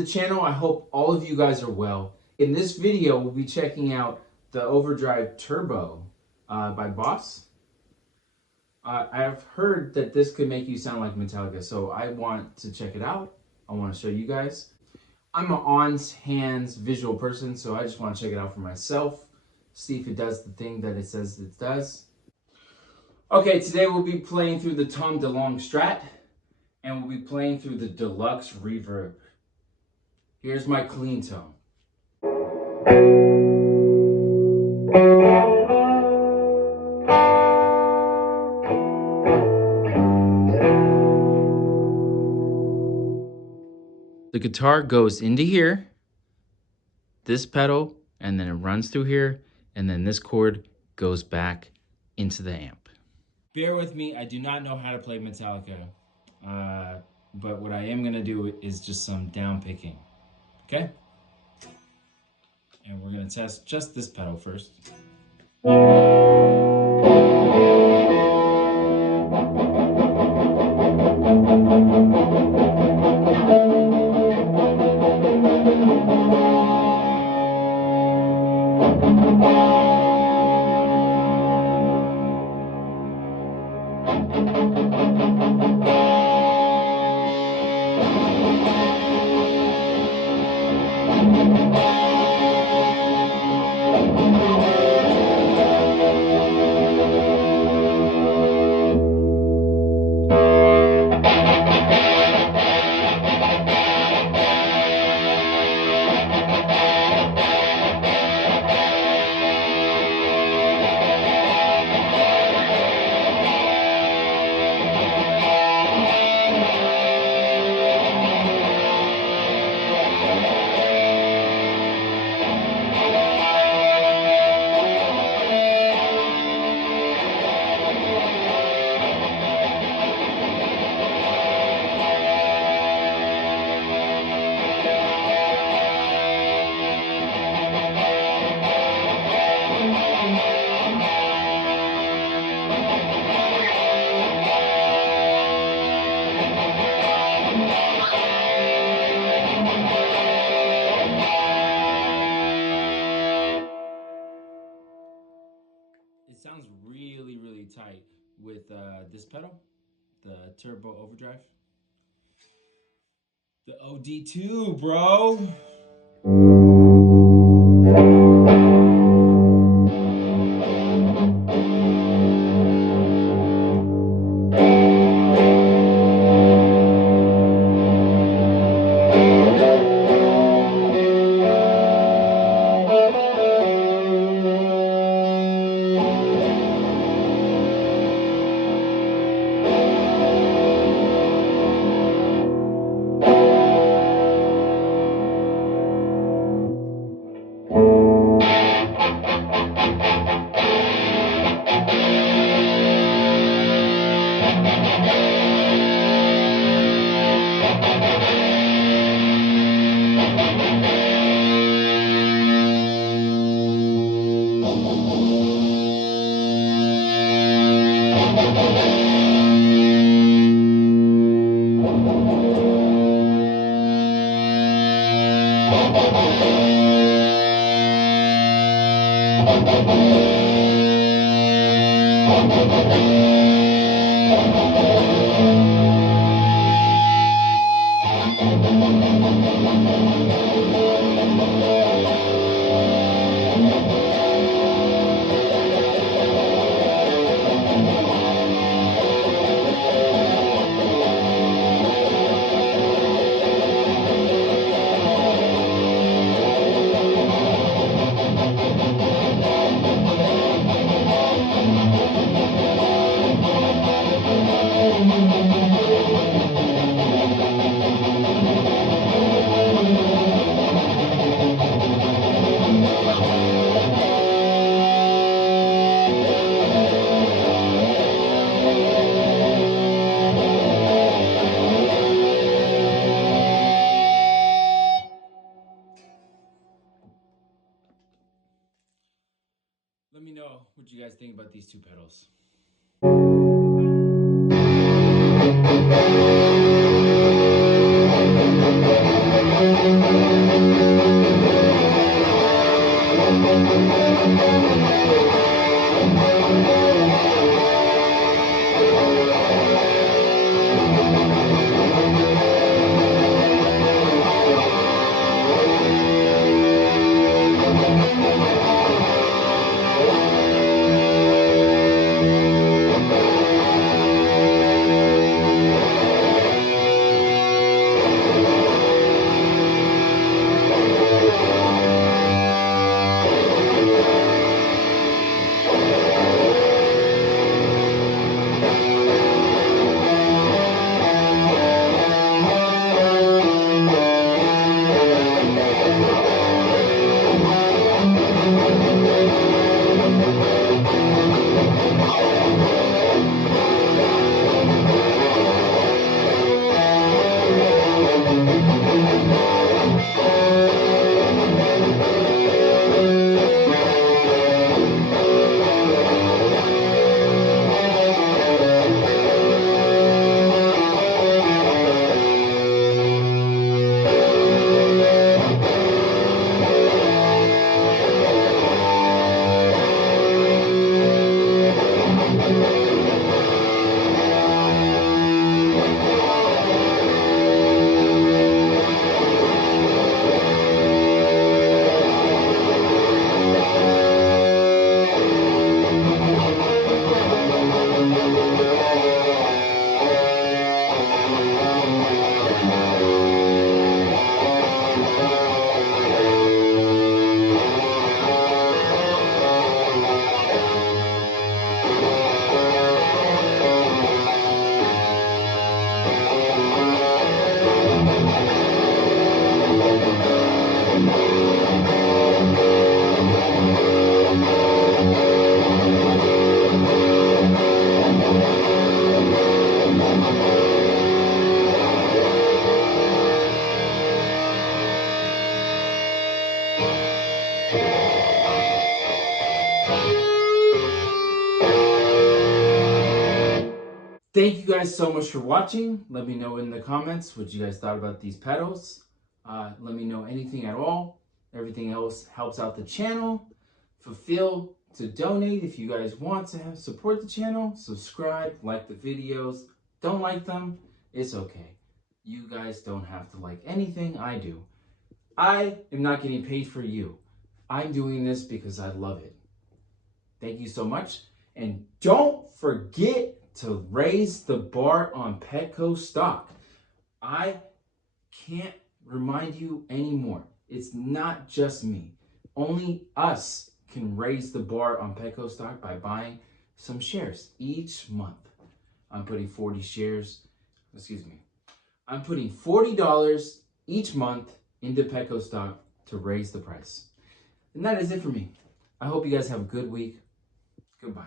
the channel. I hope all of you guys are well. In this video, we'll be checking out the Overdrive Turbo by Boss. I've heard that this could make you sound like Metallica, so I want to check it out. I want to show you guys. I'm an on-hands visual person, so I just want to check it out for myself, see if it does the thing that it says it does. Okay, today we'll be playing through the Tom DeLonge Strat, and we'll be playing through the Deluxe Reverb. Here's my clean tone. The guitar goes into here, this pedal, and then it runs through here, and then this chord goes back into the amp. Bear with me, I do not know how to play Metallica, but what I am gonna do is just some down picking, okay? And we're gonna test just this pedal first. It sounds really, really tight with this pedal, the Turbo Overdrive. The OD2, bro! Let me know what you guys think about these two pedals. Thank you guys so much for watching. Let me know in the comments what you guys thought about these pedals. Let me know anything at all. Everything else helps out the channel. Fulfill to donate if you guys want to support the channel. Subscribe, like the videos. Don't like them, it's okay. You guys don't have to like anything I do. I am not getting paid for you. I'm doing this because I love it. Thank you so much. And don't forget to raise the bar on Pecos stock. I can't remind you anymore. It's not just me. Only us can raise the bar on Pecos stock by buying some shares each month. I'm putting I'm putting $40 each month into Pecos stock to raise the price. And that is it for me. I hope you guys have a good week. Goodbye.